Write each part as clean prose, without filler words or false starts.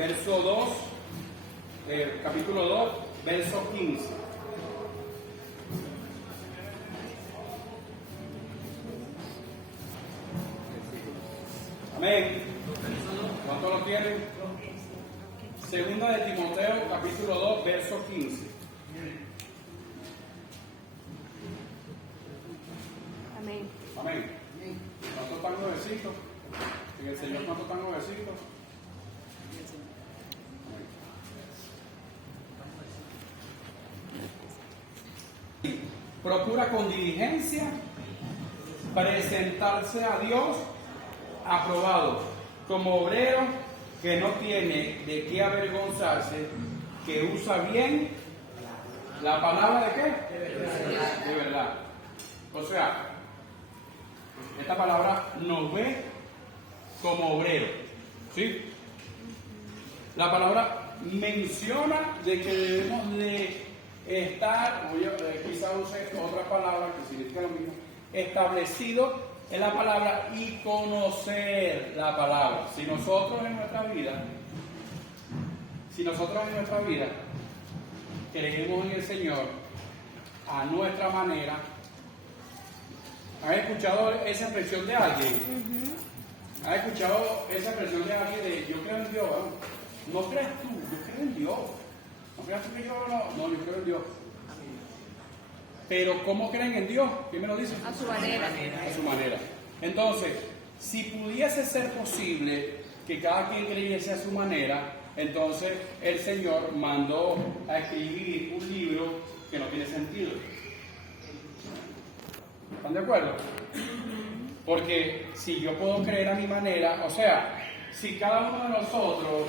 verso 2, capítulo 2, verso 15. Amén. ¿Cuántos lo tienen? Segunda de Timoteo, capítulo 2, verso 15. Amén. Amén. ¿Cuántos están nuevecitos? En el Señor, ¿cuántos están nuevecitos? Procura con diligencia presentarse a Dios aprobado, como obrero que no tiene de qué avergonzarse, que usa bien la palabra de qué? De verdad. O sea, esta palabra nos ve como obrero, ¿sí? La palabra menciona de que debemos de estar, quizás use otra palabra que significa lo mismo, establecido en la palabra y conocer la palabra. Si nosotros en nuestra vida creemos en el Señor a nuestra manera, ¿has escuchado esa expresión de alguien? ¿Has escuchado esa expresión de alguien de yo creo en Dios? No creas tú, yo creo en Dios. No creas tú que yo no, yo creo en Dios. Pero ¿cómo creen en Dios? ¿Quién me lo dice? A su manera. A su manera. Entonces, si pudiese ser posible que cada quien creyese a su manera, entonces el Señor mandó a escribir un libro que no tiene sentido. ¿Están de acuerdo? Porque si yo puedo creer a mi manera, o sea, si cada uno de nosotros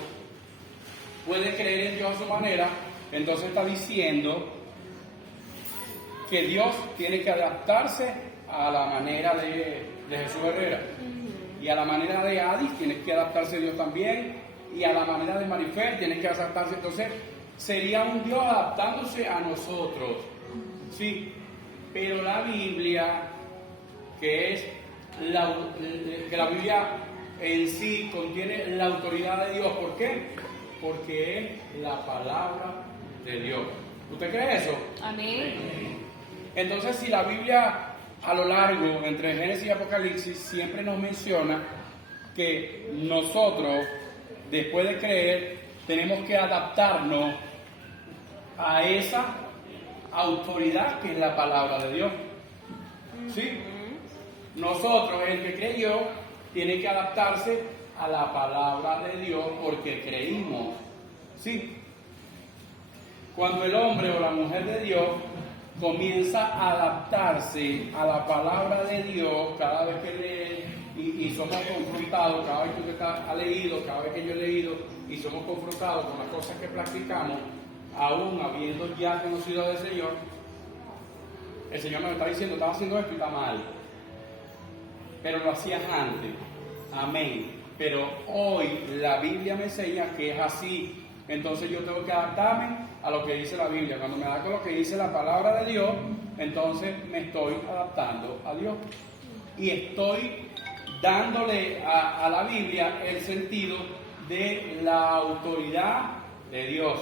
puede creer en Dios a su manera, entonces está diciendo que Dios tiene que adaptarse a la manera de Jesús Herrera. Y a la manera de Adis tiene que adaptarse Dios también. Y a la manera de Marifer tiene que adaptarse. Entonces sería un Dios adaptándose a nosotros. Sí, pero la Biblia, que la Biblia en sí contiene la autoridad de Dios. ¿Por qué? Porque es la palabra de Dios. ¿Usted cree eso? Amén. Entonces, si la Biblia a lo largo, entre Génesis y Apocalipsis, siempre nos menciona que nosotros, después de creer, tenemos que adaptarnos a esa autoridad que es la palabra de Dios. ¿Sí? Nosotros, el que creyó, tiene que adaptarse a la palabra de Dios porque creímos. ¿Sí? Cuando el hombre o la mujer de Dios comienza a adaptarse a la palabra de Dios cada vez que lee y somos confrontados, cada vez que usted ha leído, cada vez que yo he leído y somos confrontados con las cosas que practicamos, aún habiendo ya conocido del Señor, el Señor nos está diciendo, estaba haciendo esto y está mal, pero lo hacías antes, amén, pero hoy la Biblia me enseña que es así. Entonces yo tengo que adaptarme a lo que dice la Biblia. Cuando me adapto a lo que dice la palabra de Dios, entonces me estoy adaptando a Dios. Y estoy dándole a la Biblia el sentido de la autoridad de Dios.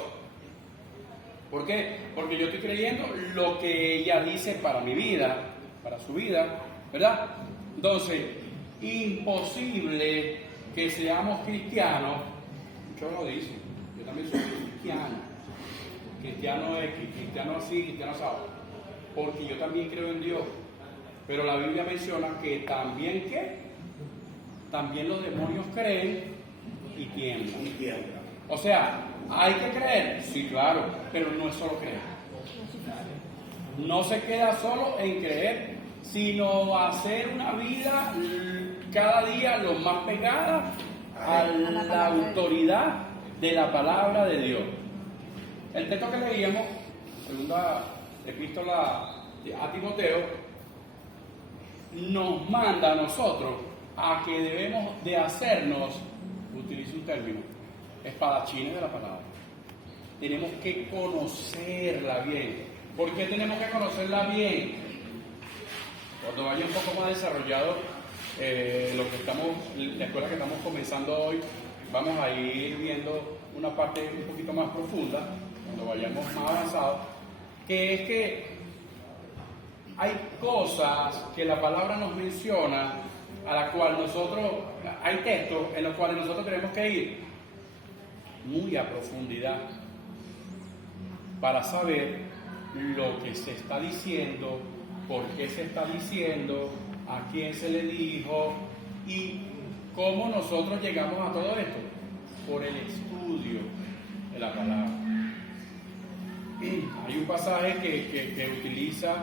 ¿Por qué? Porque yo estoy creyendo lo que ella dice para mi vida, para su vida, ¿verdad? Entonces, imposible que seamos cristianos, muchos lo dicen. Yo también soy cristiano. Cristiano es cristiano así, cristiano así. Porque yo también creo en Dios. Pero la Biblia menciona que también también los demonios creen y tiemblan. O sea, ¿hay que creer? Sí, claro, pero no es solo creer. No se queda solo en creer, sino hacer una vida cada día lo más pegada a la autoridad de la palabra de Dios. El texto que leíamos, segunda epístola a Timoteo, nos manda a nosotros a que debemos de hacernos, utilizo un término, espadachines de la palabra. Tenemos que conocerla bien. ¿Por qué tenemos que conocerla bien? Cuando vaya un poco más desarrollado la escuela que estamos comenzando hoy, vamos a ir viendo una parte un poquito más profunda, cuando vayamos más avanzados, que es que hay cosas que la palabra nos menciona, a la cual nosotros, hay textos en los cuales nosotros tenemos que ir muy a profundidad para saber lo que se está diciendo, por qué se está diciendo, a quién se le dijo y cómo nosotros llegamos a todo esto, por el estudio de la palabra. Hay un pasaje que utiliza,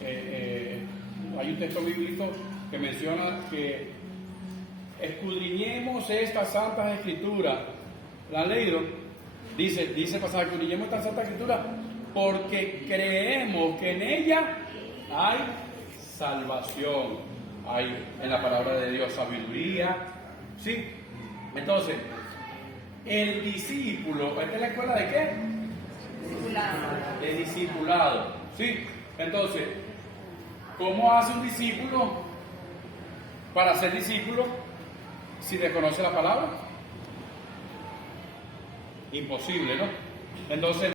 hay un texto bíblico que menciona que escudriñemos estas santas escrituras. ¿La han leído? Dice el pasaje, escudriñemos estas santas escrituras porque creemos que en ella hay salvación, hay en la palabra de Dios sabiduría, ¿sí? Entonces, el discípulo, ¿esta es la escuela de qué? De discipulado, ¿sí? Entonces, ¿cómo hace un discípulo para ser discípulo si desconoce la palabra? Imposible, ¿no? Entonces,